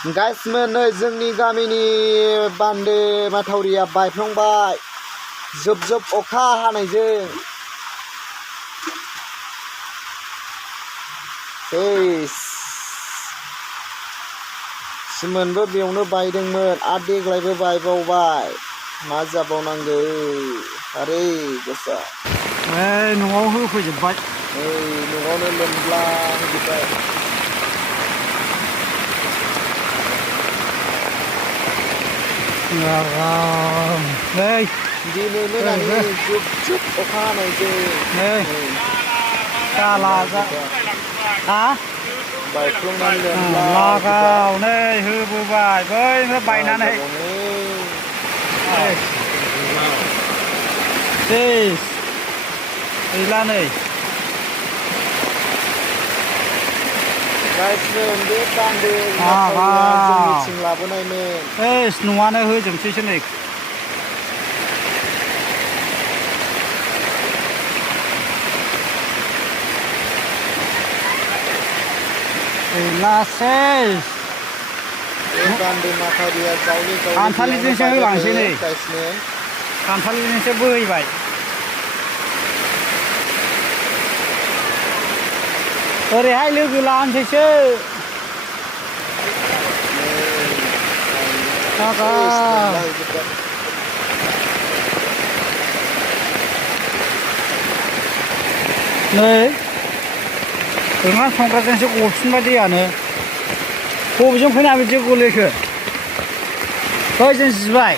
गाइसमोन नै जोंनि गामिनि बान्दो माथावरिया बायफ्लंबाय जोब जोब अखा हानायजों सिमोनबो बेयावनो बायदोंमोन आरो देग्लायबो बायबावबाय मा जाबावनांगौ आरे गोसा न'आव होफैजोबबाय न'आवनो लोमलांजोबबाय दिनैनो दानि जुब जुब अखा हानायजों जाला हा बायफ्लंनानै लागाव नै होबोबाय बैनिफ्राय बायनानै गैला नै गाइसमोन बे बान्दो जोंनिथिं लाबोनायमोन न'आनो होजोबसैसो नै गैलासै बान्दो माथावरिया जावले जावले खान्थालिजोंसो होलांसै नै गाइसमोन खान्थालिजोंसो बोहैबाय ओरैहाय लोगो लानोसैसो नै ओंखाम संग्राजोंसो गफिनबाय दैयानो बबेजों फैना बिदि गोलैखो बैजों जिबाय